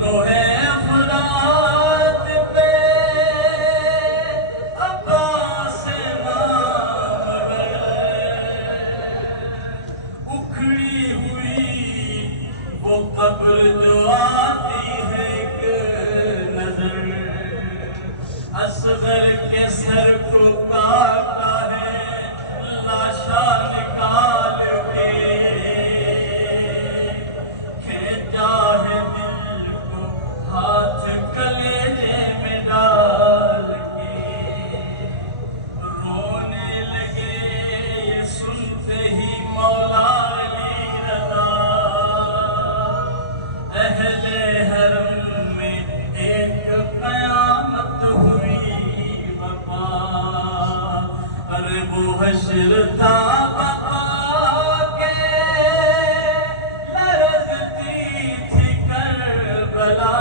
को है फुरात पे अब्बास नामवर उखड़ी हुई वो कब्र जो आती है एक नजर असगर के सर को काटा है लाशा निकाल के खेचा है दिल को हाथ कलेजे में डाल के रोने लगे ये सुनते ही मौला अली रज़ा अहले हरम में एक कयामत हुई बपा अरे वो हश्र था बपा के लरज़ती थी करबला